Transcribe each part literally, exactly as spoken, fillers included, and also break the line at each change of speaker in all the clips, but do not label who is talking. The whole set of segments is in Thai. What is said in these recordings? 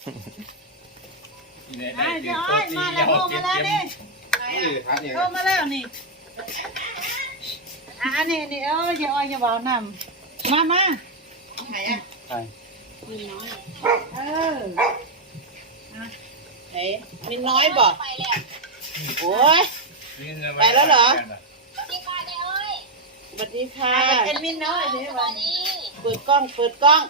ไอ้เจ้าอ้อยมาแล้วโทรมาแล้วนี่โทรมาแล้วนี่อันนี้นี่เอออย่าอ้อยอย่าเบานำมามาไหนอ่ะใครเออเฮ้มินน้อยบอกโอ้ยไปแล้วเหรอสวัสดีค่ะเป็นมินน้อยสิวันนี้เปิดกล้องเปิดกล้อง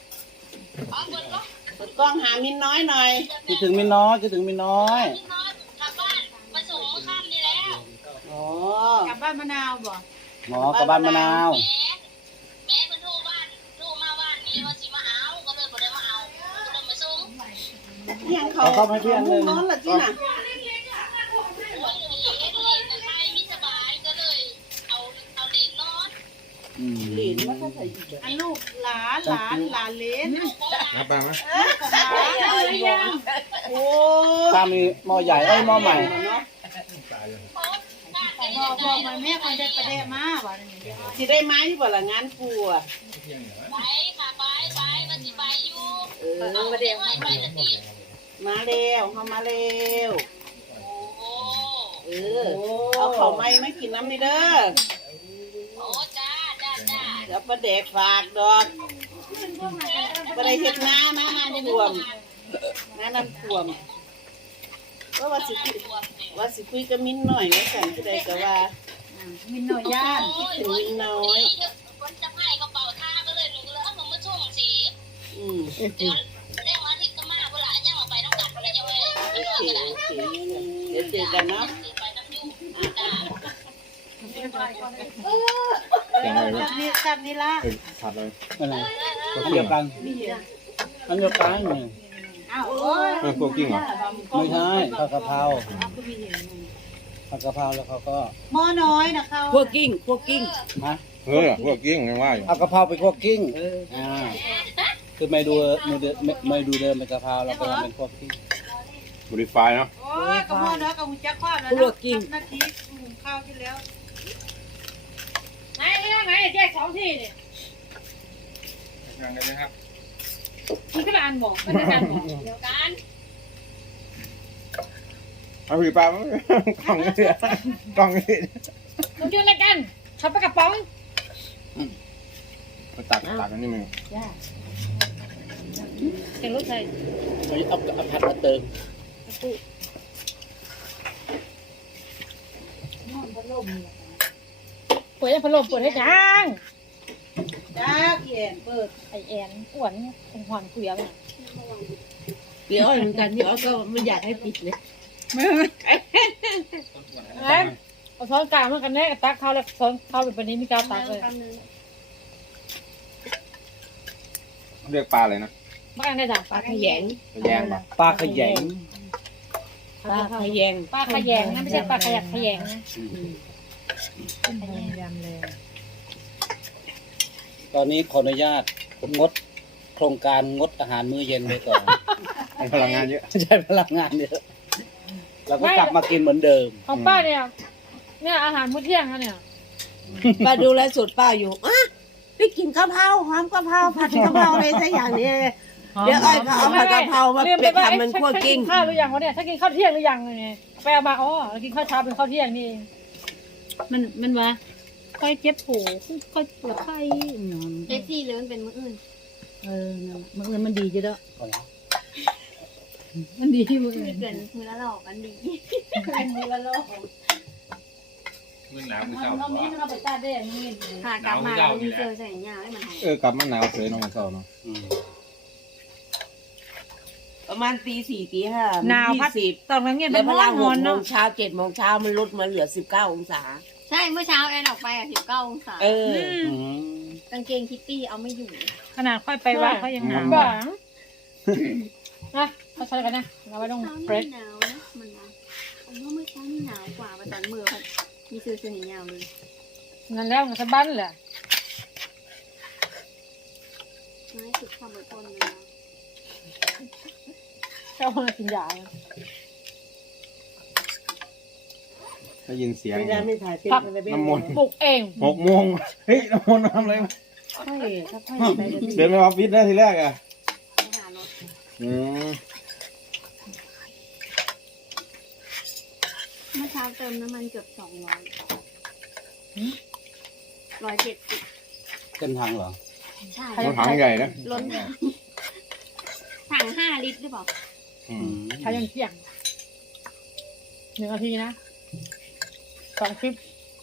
เปิดกล้องหามินน้อยหน่อยคิดถึงมินน้อยคิดถึงมินน้อยกลับบ้านมาส่งข้ามนี่แล้วอ๋อกลับบ้านมะนาวบ่อ๋อกลับบ้านมะนาวแม่เพิ่นโทรบ้านโทรมาบ้านนี้ว่าสิมาเอาก็เลยบ่ได้มาเอาเลยมาส่งยังเขาเข้าให้เพื่อนเลยนอนล่ะจิน่ะหลินว่าถ้าใส่อันลูกหลานหลานหลานเลนนับไปไหมโอ้ถ้ามีหม้อใหญ่ไอ้หม้อใหม่เนาะหม้อหม้อใหม่แม่คนได้ประเดี๋ยวมาบ่สิได้ไหมที่บ่ละงานปูอ่ะไปค่ะไปไปมาสิไปอยู่เออประเดี๋ยวมาเร็วเข้ามาเร็วเออเอาข้าวไหม้ไม่กินน้ำนี่เด้อเดี๋ยวประเด็กฝากดอกประเด็กเห็ดน้านะน้ำท่วมน้ำน้ำท่วมว่าว่าสิว่าสิคุยกับมิ้นหน่อยว่าสั่งที่ใดก็ว่ามิ้นหน่อยย่านคิดถึงมิ้นน้อยคนจะให้กระเป๋าท่าก็เลยหนูเลยเอาหนูมาช่วงสีอืมเดี๋ยวเรียกว่าที่ก็มาเวลาย่างออกไปต้องตัดอะไรจะไว้โอเคโอเคเดี๋ยวเจอกันเนาะจับนี่จับนี่ละผัดเลยอะไรอันเดียวกันอันเดียวกันเนี่ยอ้าวโอ้ยพวกกิ้งเหรอไม่ใช่ผัดกะเพราผัดกะเพราแล้วเขาก็หม้อน้อยนะเขาพวกกิ้งพวกกิ้งฮะเฮ้ยพวกกิ้งไม่ว่าอยู่เอากะเพราไปพวกกิ้งอ่าคือไม่ดูไม่ดูไม่ดูเดิมเป็นกะเพราเราก็เป็นพวกกิ้งบริไฟเนาะโอ้ยกะเพราเนาะกับหุ่นจักรข้าวแล้วพวกกิ้งนาทีหุงข้าวที่แล้วไหนไหนแยกสองที่เนี่ยยังไงนะครับมีกระดานบอกกระดานบอกเดียวกันเอาผีปลาไม่กล่องนี่กล่องนี่ต้องยืนอะไรกันขับไปกระป๋องไปตักตักอันนี้มึงเก่งรถไทยเอาเอาผัดมาเติมเปิดให้พัดลมเปิดให้จ้างจ้าเอ็นเปิดไอแอนอ้วนเป็นหอนเกลียวน่ะเกลียวเหมือนกันเดี๋ยวก็ไม่อยากให้ปิดเลยไม่ไม่เอาช้อนกลางมากันแน่ตักข้าวแล้วช้อนข้าวเป็นแบบนี้มีกาวตักเลยเรียกปลาอะไรนะปลาอะไรจ้ะปลาขยงขยงป่ะปลาขยงปลาขยงปลาขยงนะไม่ใช่ปลาขยักขยงนะยำเลยตอนนี้ขออนุญาตงดโครงการงดอาหารมื้อเย็นไปก่อนพลังงานเยอะใช่พลังงานเยอะเราก็กลับมากินเหมือนเดิมของป้าเนี่ยเนี่ยอาหารมื้อเที่ยงนะเนี่ยป้าดูแลสุดป้าอยู่อ่ะได้กินกะเพราหอมกะเพราผัดกะเพราอะไรสักอย่างนี้เดี๋ยวไอ้เอาผัดกะเพรามาเป็นทำมันคั่วกิ้งข้าวหรือยังวะเนี่ยถ้ากินข้าวเที่ยงหรือยังเนี่ยไปเอามาอ๋อเรากินข้าวเช้าเป็นข้าวเที่ยงนี่มันมันวะค่อยเจ็บหูค่อยปวดไข้เอ็กซี่เลยมันเป็นมื้ออื่นเออมื้ออื่นมันดีจ้ะเด้อมันดีที่มื้ออื่นเกินมื้อละหลอกมันดีมื้อละหลอกมื้อหนาวมื้อเช้าเราไม่เราไปตาแดงนี่ค่ะกลับมาเรามีเจอใส่หญ้าให้มันหายเออกลับมาหนาวเฉยน้องเช้าเนาะประมาณตีสี่ตีห้าหนาวพัดตอนนั้นเงี้ยมันร้อนหกโมงเช้าเจ็ดโมงเช้ามันลดมาเหลือสิบเก้าองศาใช่เมื่อเช้าแอนออกไปอ่ะสิบเก้าองศาเออกางเกงคิตตี้เอาไม่อยู่ขนาดค่อยไปวัดเขายังหนาวบ้างนะเขาใช้กันนะเราไม่ต้องเฟรชหนาวนะมันนะผมว่าเมื่อเช้านี่หนาวกว่าตอนเมื่อเขามีเสื้อเสื้อแขนยาวเลยงั้นแล้วงั้นสะบั้นแหละไม่สุดความอดทนเลยนะเจ้าคนกินยาได้ยินเสียงพักน้ำมนต์ปลุกเองหกโมงเฮ้ยน้ำมนต์ทำอะไรเดินไปออฟฟิศได้ทีแรกอ่ะอืม
เช้าเติมน้ำมันเกือบสองร้อยร้อยเจ็ดสิบ
เต็มถังเหรอ
ใช่
รถถังใหญ่นะ
ล้นถังถังห้าลิตรหรือเปล่า
อืม
ใช้ยันเที่ยงหนึ่งนาทีนะสองคลิป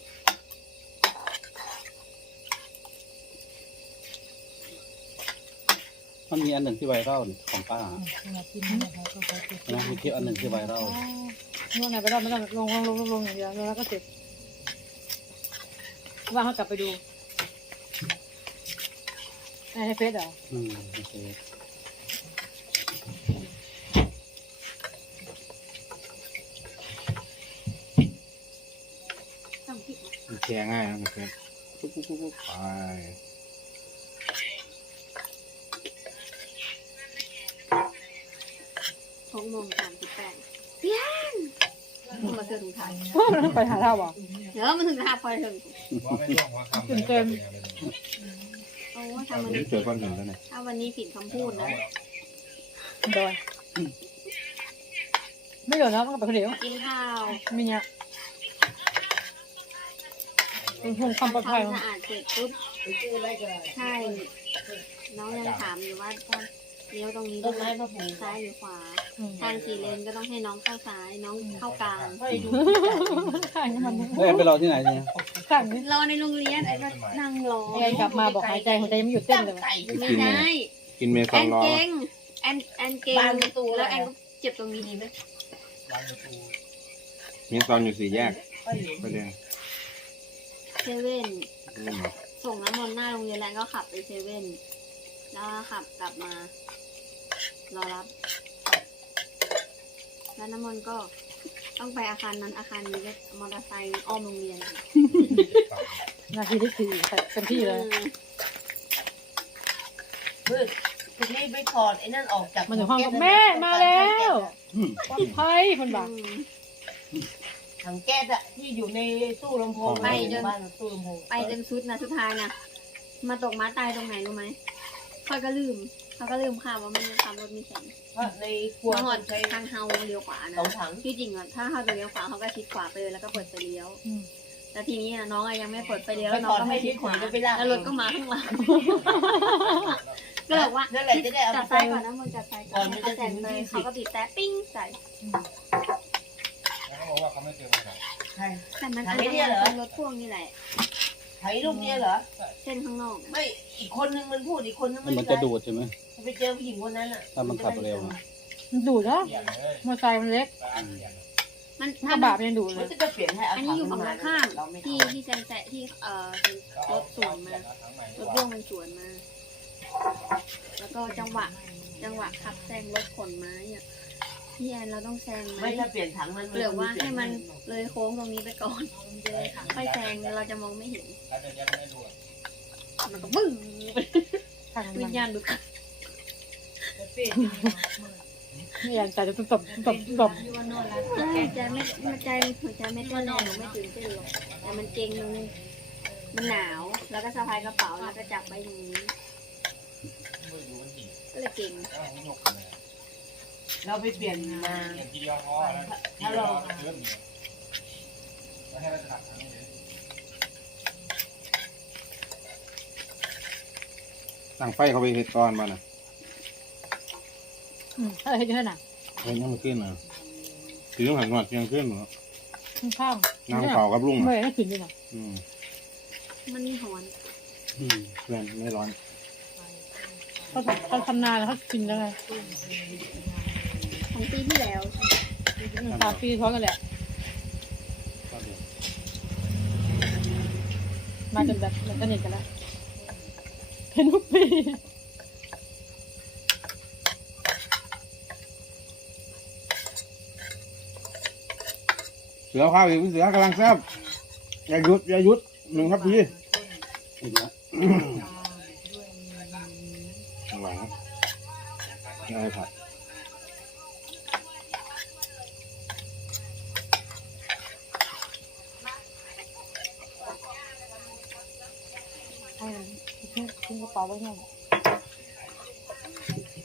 มันมีอันหนึ่งที่ไวรัลของป้า
มากินนะคะก็ขอติด
นะมีคลิปอันหนึ่งที่ไวรัล
นู่นไหนไปรอบไม่ต้องลงลงลงลงลงอย่างเดียวแล้วก็เสร็จว่างเขากลับไปดูในเฟซเหรอ
อืมโอเค
ต้องคิดนะ
มันแชร์ง่ายนะมันเป็นปุ๊บปุ๊บปุ๊บปุ๊บไป
หกโมงสามสิบแปดเพี้ยนคุณมาซื้อถุงเท้า
ไปหาเท่าบ่
เดี๋ยวมันถึงจะหาพอถึง
ตื่นเต้น
โอ้ทำวัน
นี่
นี้
เจอก้อนหินแล้วเนี่ย
ถ้าวันนี้ผิดคำพูดนะ
โดยไม่เดี๋ยวนะมันก็ไปคนเดียว
กินข้าว
ไม่เนี่ยเป็นห่วงความปลอดภัย
ทำสะอาดเสร็จปุ๊บใช่น้องยังถามอยู่ว่าถ้าเลี้ยวตรงนี้ต้องซ้ายหรือขวาทางสี่เลนก็ต้องให้น้องเข้าซ้ายน้องเข้ากลาง
ข้างมัน
แล้วแอนไปรอที่ไหนเนี่ย
ข้างนี้
รอในโรงเรียนไอ้ก็นั่งรอ
ไงกลับมาบอกหายใจหัวใจยังไม่หยุดเต้นเลย
ไม่ได้
กินเมซ
แอ
อน
น
รอ
เก่งแอนแอนเก่งแล้วแอนก็เจ็บตรงนี้ดีไหม
เมซอนอยู่สี่แยกไปเลย
เซเว่น
อืม
ส่งน้ำมนต์หน้าโรงเรียนแล้วก็ขับไปเซเว่นแล้วก็ขับกลับมารอรับ แล้วน้ำมนต์ก็ต้องไปอาคารนั้นอาคารนี้ก็มอเตอร์ไซค์อ้อมโรงเรียน
นาทีที่สี่เต็มที่เลย
มืดทีนี้ไปถอดไอ้นั่นออกจาก
มันอยู่ห้องกับแม่มาแล้วปลอดภัยคนบอก
อืม
ถังแก๊สอะที่อยู่ในตู้ลำโพง
ไปจน
บ้านตู้ลำโพง
ไปจนชุดนะสุดท้ายนะมาตกม้าตายตรงไหนรู้ไหมเขาก็ลืมเขาก็ลืมค่ะว่ามันขับรถมีแข่ง
เพราะในครัว
มาหอด
ใช้
ทางเฮาเลี้ยวขวา
ส
นะ
องถัง
ที่จริงอ่ะถ้าเขาจะเลี้ยวขวาเขาก็ชิดขวาไปเลยแล้วก็เปิดไฟเลี้ยวแต่ทีนี้น้องอะยังไม่เปิดไฟเลี้ยว
ไป
น้
ถ
อง
อด
ก็
ให้
ไม่ชิ
ที่
ดข
ขุ
วาน
ก็ไปลาก
แล้วรถก็มาข้างหลังก็เลยว่า
นั่นแหละจะได้เอา
จัด
ไป
ซ้ายก่อนนะมึงจัดซ้ายก่อน
ก่อนมัน
เขา
จะ
แซ
ถึ
ง
ง
เลย
ที่สิบ
เขาก็บีบแต่ปิ้งใส่
เขาบอกว่าเขาไม่เจอมันหรอก
ใช่
แต่มัน
ถ่า
อั
ย
น
ไอ้
ต
เนี่ย
ราย
เหรอ
เป็นรถพ่วงนี่แหละ
ไถลูกเนี่ยเหรอ
เส้นข้างนอกอะ
ไม่อีกคนนึงมันพูดอีกคนนึง
มั
ไม่
นเหมือนจะดูดใช่ไหม
ไปเจอผู้หญิงคนนั้นอะ
ถ้ามันขับเร็วนะ
มันดูดเนาะ
เปลี่ยนเลย
มอเตอร์ไซค์มันเล็ก
ตาเปลี่ยน
มัน
ก
ถ้า
ระ
มั
บะ
น
มันยังดูดเล
มัน
ย
ก็จะเปลี่ยนให้เอา
อันนี้อยู่ฝั่งตรงข้าม
เราไม่
ที่
เอา
ที่แซงแซะที่เอ่อรถสวนมา รถพ่วงมันสวนมา แล้วก็จังหวะ จังหวะขับแซงรถขนไม้อะพี่แอนเราต้องแซงไหม
ไม่ถ้าเปลี่ยนถังมัน
หรือว่าให้มันเลยโค้งตรงนี้ไปก่อนค่อยแซงเราจะมองไม่เห็น
ถ้าจะยังไม่ดูอ่ะ
มันก็บึ้งไป
ทาง
วิ
มัน
ญญาณดุค่ะ
ไม่อยากใจจะตบตบตบตบ
ใจไม่ใจหัวใจไม่เต้นแรงหนูไม่ตื่นเต้นหรอกแต่มันเก่งมันมันหนาว แล้วก็สะพายกระเป๋าแล้วก็จับไว้อย่างนี้
ไม่ดูมันหิน
ก็เลยเก่ง
ก็ต้องยกกันเลย
เราไปเปลี่ยนมา
อย่างทีเดียวพอแล้วทีเดียวเริ่มมีแล้วให้เราจะตัดทางนี้เลย
ตั้งไฟเขาไปเห็ดก้อนบ้านะ
อืมเออเห็นอยู่ขนาด
เห็นยังมันขึ้นนะคือต้องหันหนวดยังขึ้นเหรอ
ข้าง
นางเป่ากับลุง
ไม่
อ่ะ
ได้ขึ้นอยู่นะ
อืม
มันมีหอน
อืม
เพื่อนไม่ร้อน
เขาเขาทำนานแล้วเขากินแล้วไง
ของปีที่แล้ว
สามปีท้องกันแหละ
ก็เดี๋ยว
มาจนแบบมันสนิทกันแล้วเป็นทุกปี
เสือข้าวอีกเสือกำลังแซ่บอย่าหยุดอย่าหยุดหนึ่งครับพี่
อีกแล้ว
ข้างหลังนี่อะไรผัด
ให้มันทิ้งทิ้งกระเป๋าไว้เนี่ย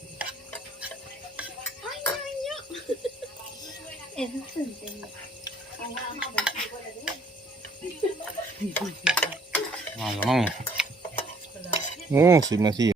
เอ็นตื่นเต้น
มาแล้วมั้งโอ้สิบนาที